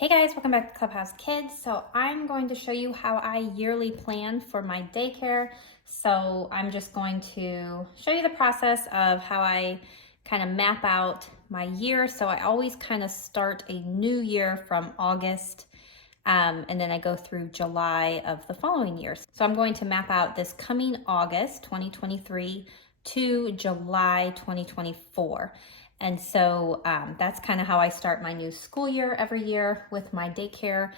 Hey guys, welcome back to Clubhouse Kids. So I'm going to show you how I yearly plan for my daycare. So I'm just going to show you the process of how I kind of map out my year. So I always kind of start a new year from August and then I go through July of the following year. So I'm going to map out this coming August 2023 to July 2024. And so that's kind of how I start my new school year every year with my daycare.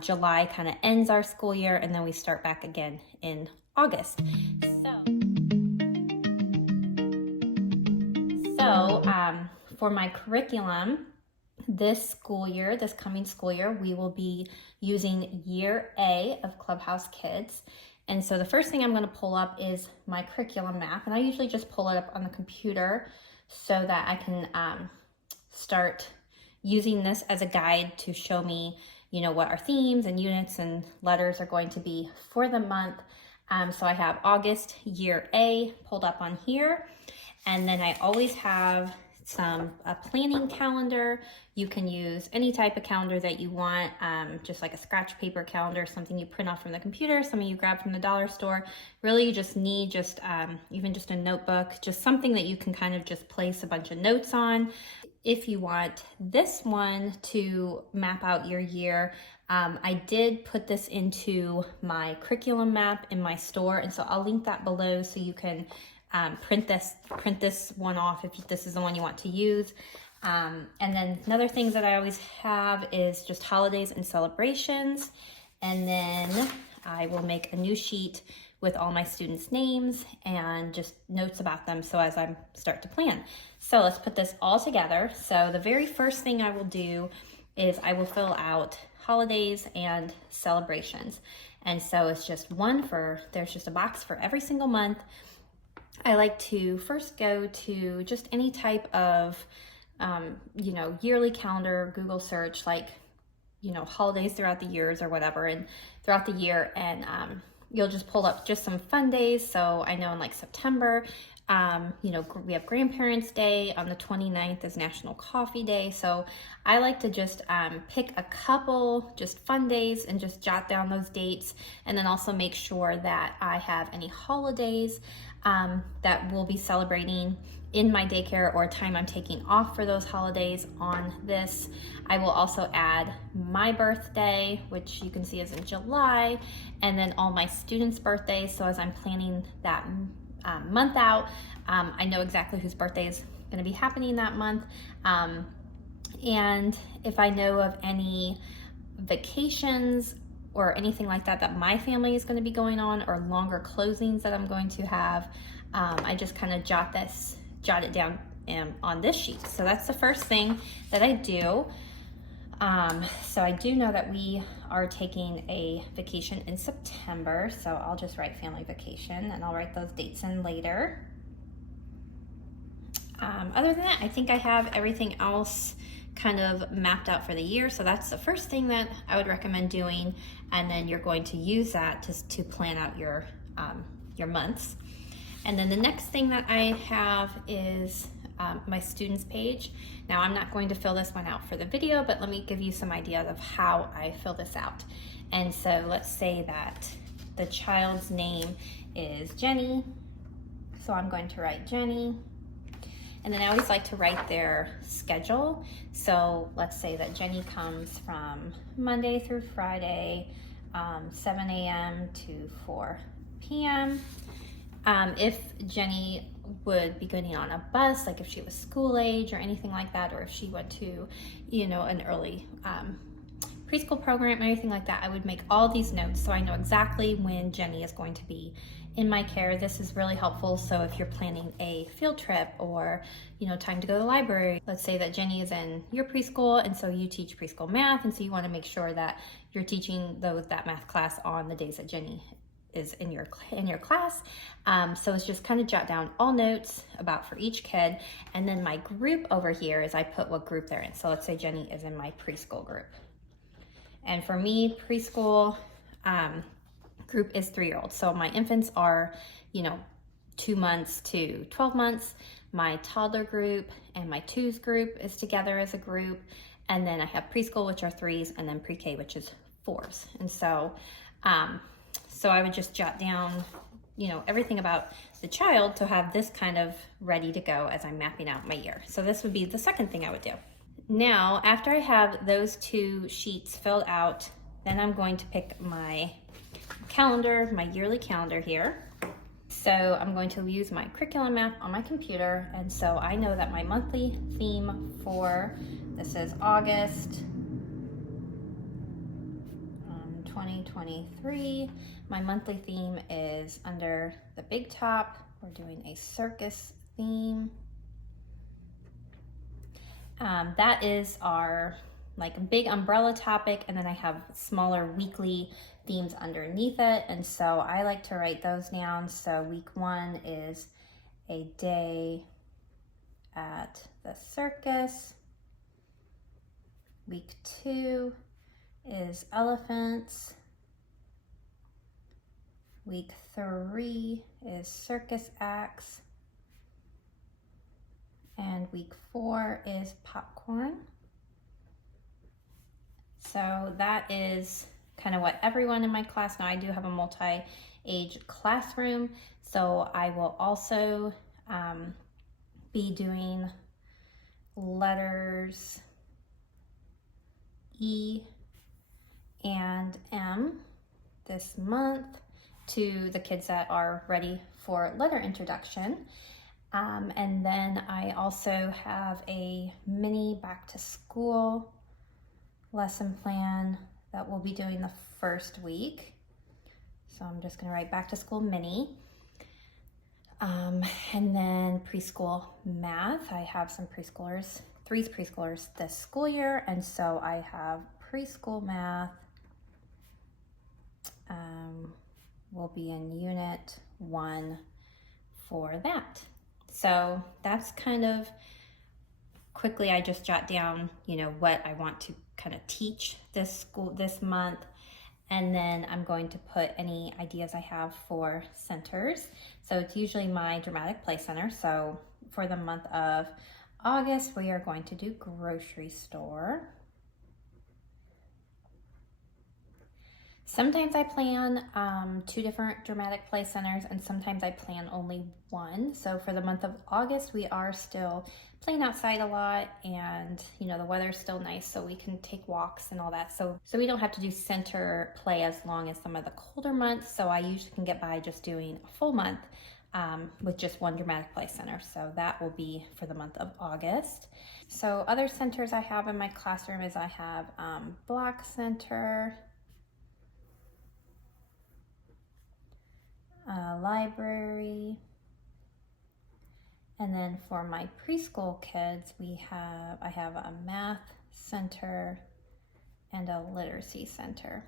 July kind of ends our school year, and then we start back again in August. So for my curriculum, this coming school year, we will be using year A of Clubhouse Kids. And so the first thing I'm going to pull up is my curriculum map, and I usually just pull it up on the computer so that I can start using this as a guide to show me, what our themes and units and letters are going to be for the month. So I have August year A pulled up on here, and then I always have a planning calendar. You can use any type of calendar that you want, just like a scratch paper calendar, something you print off from the computer, something you grab from the dollar store. Really, you just need even just a notebook, just something that you can kind of just place a bunch of notes on. If you want this one to map out your year, I did put this into my curriculum map in my store, and so I'll link that below so you can print this one off if this is the one you want to use. And then another thing that I always have is just holidays and celebrations. And then I will make a new sheet with all my students' names and just notes about them, so as I start to plan. So let's put this all together. So the very first thing I will do is I will fill out holidays and celebrations. And so it's just there's just a box for every single month. I like to first go to just any type of, yearly calendar, Google search, like, holidays throughout the years or whatever, and throughout the year, and you'll just pull up just some fun days. So I know in like September, we have Grandparents' Day. On the 29th is National Coffee Day. So I like to just pick a couple just fun days and just jot down those dates, and then also make sure that I have any holidays that we'll be celebrating in my daycare or time I'm taking off for those holidays on this. I will also add my birthday, which you can see is in July, and then all my students' birthdays. So as I'm planning that month out, I know exactly whose birthday is going to be happening that month. And if I know of any vacations or anything like that my family is going to be going on, or longer closings that I'm going to have, I just kind of jot it down on this sheet. So that's the first thing that I do. So I do know that we are taking a vacation in September, so I'll just write family vacation, and I'll write those dates in later. Other than that, I think I have everything else kind of mapped out for the year. So that's the first thing that I would recommend doing, and then you're going to use that to plan out your months. And then the next thing that I have is my students page. Now I'm not going to fill this one out for the video, but let me give you some ideas of how I fill this out. And so let's say that the child's name is Jenny. So I'm going to write Jenny. And then I always like to write their schedule. So let's say that Jenny comes from Monday through Friday, 7 a.m. to 4 p.m. If Jenny would be getting on a bus, like if she was school age or anything like that, or if she went to, an early preschool program or anything like that, I would make all these notes so I know exactly when Jenny is going to be in my care. This is really helpful. So if you're planning a field trip or, time to go to the library, let's say that Jenny is in your preschool, and so you teach preschool math, and so you want to make sure that you're teaching that math class on the days that Jenny is in your class. So it's just kind of jot down all notes for each kid, and then my group over here is I put what group they're in. So let's say Jenny is in my preschool group, and for me, preschool group is 3-year-olds. So my infants are 2 months to 12 months. My toddler group and my twos group is together as a group, And then I have preschool, which are 3s, and then pre-K, which is 4s. And so, so I would just jot down, you know, everything about the child to have this kind of ready to go as I'm mapping out my year. So this would be the second thing I would do. Now, after I have those 2 sheets filled out, then I'm going to pick my calendar, my yearly calendar here. So I'm going to use my curriculum map on my computer, and so I know that my monthly theme for this is August 2023. My monthly theme is under the big top. We're doing a circus theme. That is our like big umbrella topic, and then I have smaller weekly themes underneath it, and so I like to write those down. So week 1 is a day at the circus. Week 2 is elephants. Week 3 is circus acts. And week 4 is popcorn. So that is kind of what everyone in my class, now I do have a multi-age classroom, so I will also be doing letters E and M this month to the kids that are ready for letter introduction. And then I also have a mini back to school lesson plan that we'll be doing the first week. So I'm just gonna write back to school mini. And then preschool math. I have some preschoolers, 3 preschoolers this school year, and so I have preschool math. We'll be in unit 1 for that. So that's kind of quickly, I just jot down, you know, what I want to kind of teach this month. And then I'm going to put any ideas I have for centers. So it's usually my dramatic play center. So for the month of August, we are going to do grocery store. Sometimes I plan 2 different dramatic play centers, and sometimes I plan only 1. So for the month of August, we are still playing outside a lot, and you know, the weather's still nice, so we can take walks and all that. So we don't have to do center play as long as some of the colder months. So I usually can get by just doing a full month with just 1 dramatic play center. So that will be for the month of August. So other centers I have in my classroom is I have Black Center, library, and then for my preschool kids, I have a math center and a literacy center.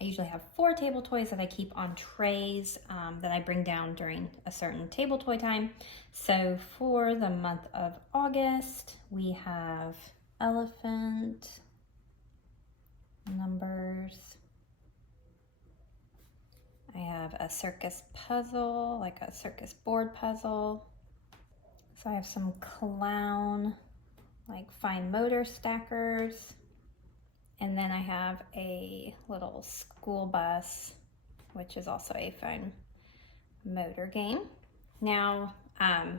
I usually have 4 table toys that I keep on trays that I bring down during a certain table toy time. So for the month of August, we have elephant, numbers. I have a circus puzzle, like a circus board puzzle. So I have some clown, like fine motor stackers. And then I have a little school bus, which is also a fine motor game. Now,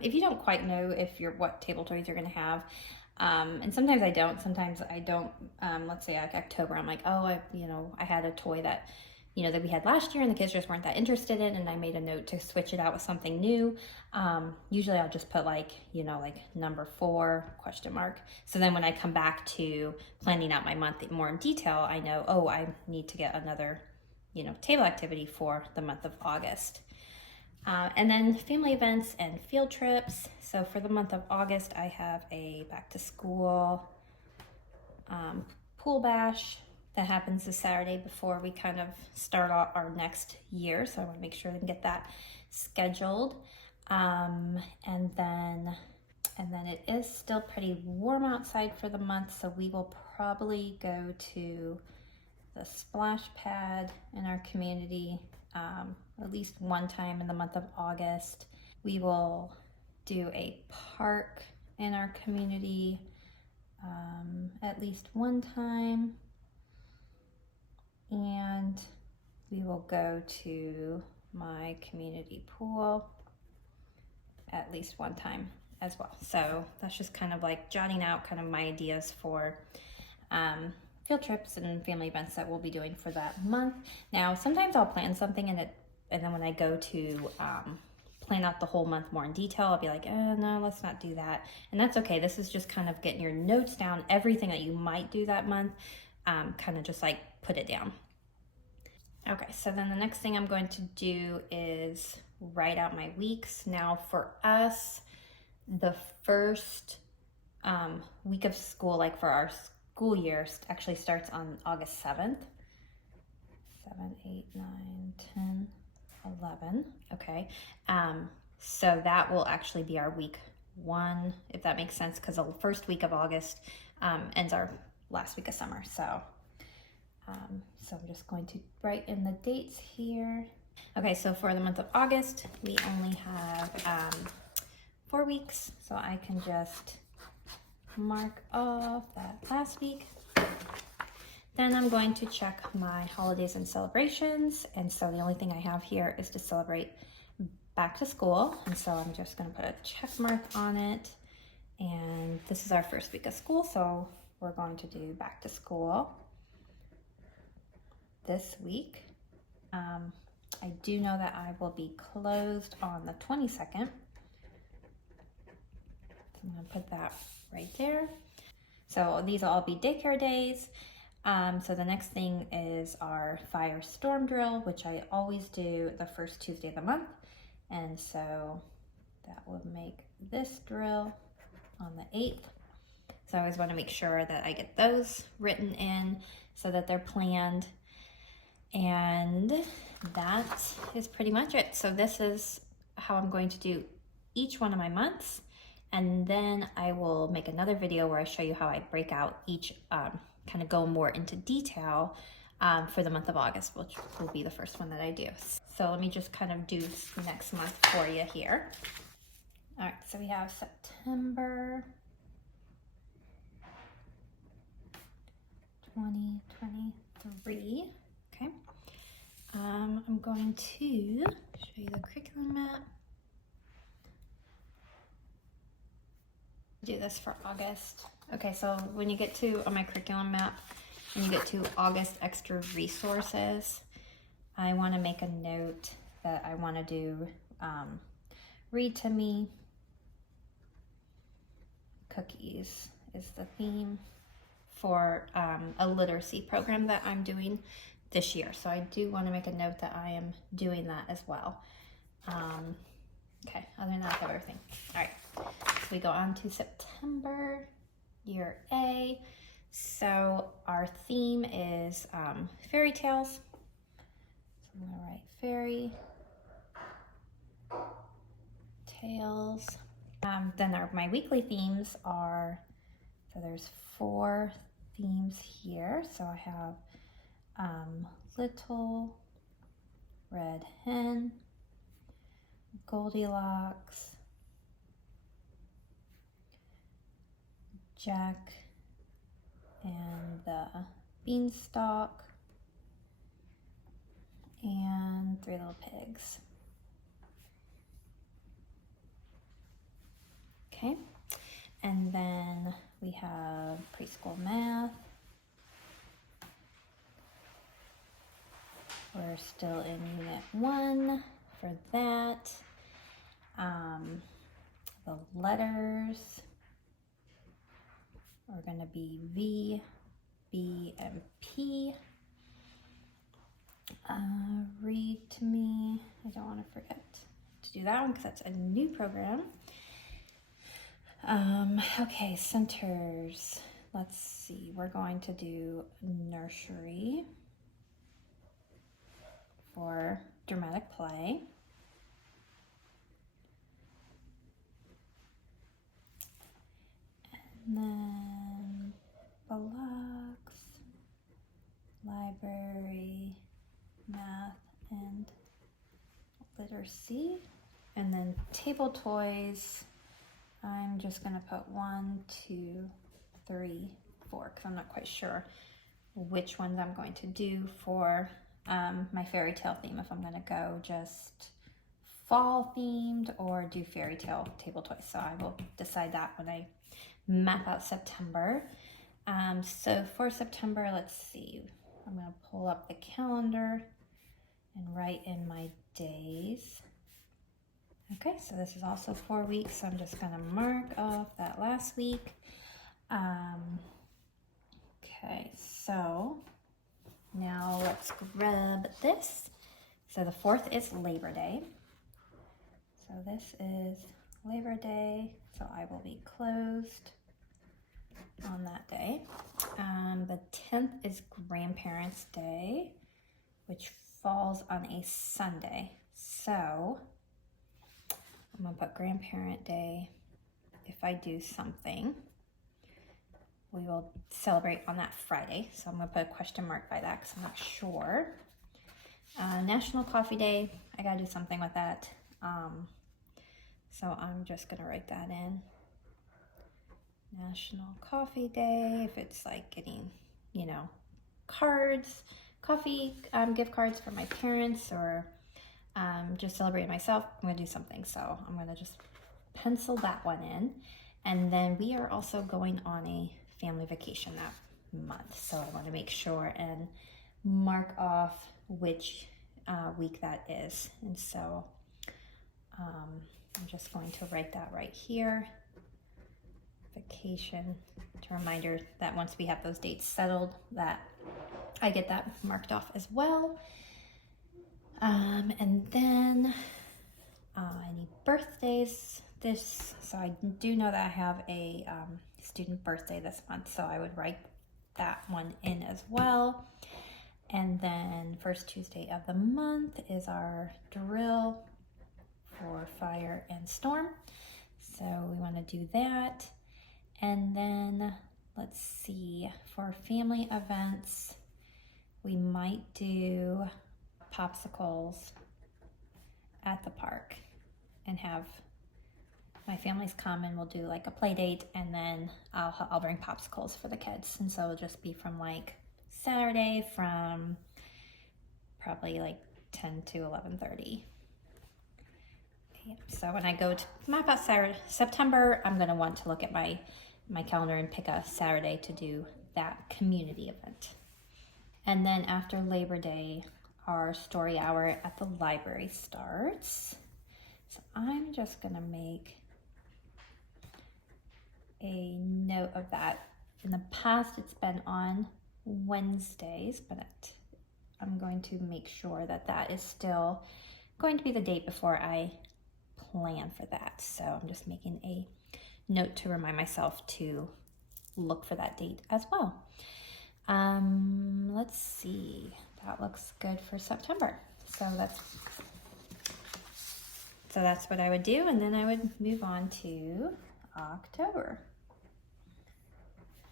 if you don't quite know what table toys you're gonna have, and sometimes I don't, let's say like October, I'm like, oh, I had a toy that that we had last year and the kids just weren't that interested in, and I made a note to switch it out with something new. Usually I'll just put like number 4 ? So then when I come back to planning out my month more in detail, I know, oh, I need to get another table activity for the month of August. And then family events and field trips. So for the month of August, I have a back to school pool bash that happens this Saturday before we kind of start our next year. So I want to make sure we can get that scheduled. And then it is still pretty warm outside for the month, so we will probably go to the splash pad in our community at least one time in the month of August. We will do a park in our community at least one time, and we will go to my community pool at least one time as well. So that's just kind of like jotting out kind of my ideas for field trips and family events that we'll be doing for that month. Now, sometimes I'll plan something and then when I go to plan out the whole month more in detail, I'll be like, no, let's not do that. And that's okay. This is just kind of getting your notes down, everything that you might do that month, kind of just like put it down. Okay, so then the next thing I'm going to do is write out my weeks. Now for us, the first week of school, like for our school year, actually starts on August 7th. 7, 8, 9, 10, 11. Okay. So that will actually be our week 1, if that makes sense, because the first week of August ends our last week of summer. So I'm just going to write in the dates here. Okay, so for the month of August, we only have 4 weeks, so I can just mark off that last week. Then I'm going to check my holidays and celebrations, and so the only thing I have here is to celebrate back to school, and so I'm just going to put a check mark on it. And this is our first week of school, so we're going to do back to school this week. I do know that I will be closed on the 22nd. So I'm going to put that right there. So these will all be daycare days. So the next thing is our fire storm drill, which I always do the first Tuesday of the month. And so that would make this drill on the 8th. So I always want to make sure that I get those written in so that they're planned. And that is pretty much it. So this is how I'm going to do each one of my months. And then I will make another video where I show you how I break out each, kind of go more into detail for the month of August, which will be the first one that I do. So let me just kind of do next month for you here. All right, so we have September 2023. Okay. I'm going to show you the curriculum map. Do this for August. Okay, so when you get to on my curriculum map and you get to August extra resources, I want to make a note that I want to do read to me. Cookies is the theme for a literacy program that I'm doing this year. So I do want to make a note that I am doing that as well. Okay, other than that, I have everything. All right, so we go on to September, year A. So our theme is fairy tales. So I'm gonna write fairy tales. Then my weekly themes are, so there's 4 themes here. So I have Little Red Hen, Goldilocks, Jack and the Beanstalk, and 3 Little Pigs. Okay, and then we have preschool math. We're still in unit 1 for that. The letters are going to be V, B, and P. Read to me. I don't want to forget to do that one because that's a new program. Okay, centers. Let's see. We're going to do nursery for dramatic play. And then blocks, library, math, and literacy. And then table toys, I'm just gonna put 1, 2, 3, 4, because I'm not quite sure which ones I'm going to do for my fairy tale theme, if I'm going to go just fall themed or do fairy tale table toys. So I will decide that when I map out September. So for September, let's see, I'm going to pull up the calendar and write in my days. Okay, so this is also 4 weeks, so I'm just going to mark off that last week. Okay, so now let's grab this. So the 4th is Labor Day. So this is Labor Day, so I will be closed on that day. The 10th is Grandparents' Day, which falls on a Sunday. So I'm gonna put Grandparent Day. If I do something, we will celebrate on that Friday. So I'm gonna put a question mark by that because I'm not sure. National Coffee Day, I gotta do something with that. So I'm just gonna write that in. National Coffee Day, if it's like getting, you know, cards, coffee gift cards for my parents, or just celebrating myself, I'm gonna do something. So I'm gonna just pencil that one in. And then we are also going on a family vacation that month. So I wanna make sure and mark off which week that is. And so I'm just going to write that right here. Vacation, to reminder that once we have those dates settled, that I get that marked off as well. And then any birthdays so I do know that I have a student birthday this month, so I would write that one in as well. And then first Tuesday of the month is our drill for fire and storm, so we want to do that. And then let's see, for family events, we might do popsicles at the park and have my families come, and we'll do like a play date, and then I'll bring popsicles for the kids. And so it'll just be from like Saturday from probably like 10 to 11:30. So when I go to map out September, I'm going to want to look at my calendar and pick a Saturday to do that community event. And then after Labor Day, our story hour at the library starts. So I'm just going to make a note of that. In the past, it's been on Wednesdays, but I'm going to make sure that that is still going to be the date before I plan for that. So I'm just making a note to remind myself to look for that date as well. Let's see, that looks good for September. So that's what I would do, and then I would move on to October.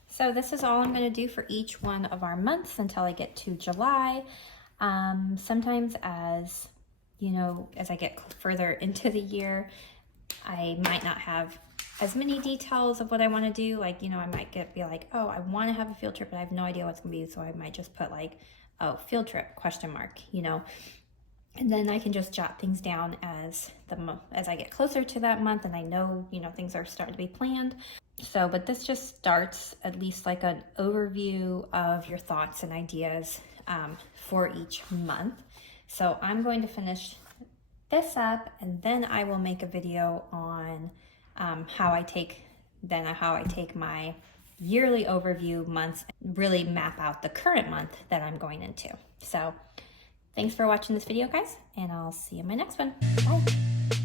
So this is all I'm going to do for each one of our months until I get to July. Sometimes as you know, as I get further into the year, I might not have as many details of what I want to do. Like, you know, I might be like, oh, I want to have a field trip, but I have no idea what it's going to be. So I might just put like, oh, field trip, question mark, you know, and then I can just jot things down as I get closer to that month, and I know, you know, things are starting to be planned. So, but this just starts at least like an overview of your thoughts and ideas for each month. So I'm going to finish this up, and then I will make a video on how I take my yearly overview months and really map out the current month that I'm going into. So thanks for watching this video, guys, and I'll see you in my next one. Bye.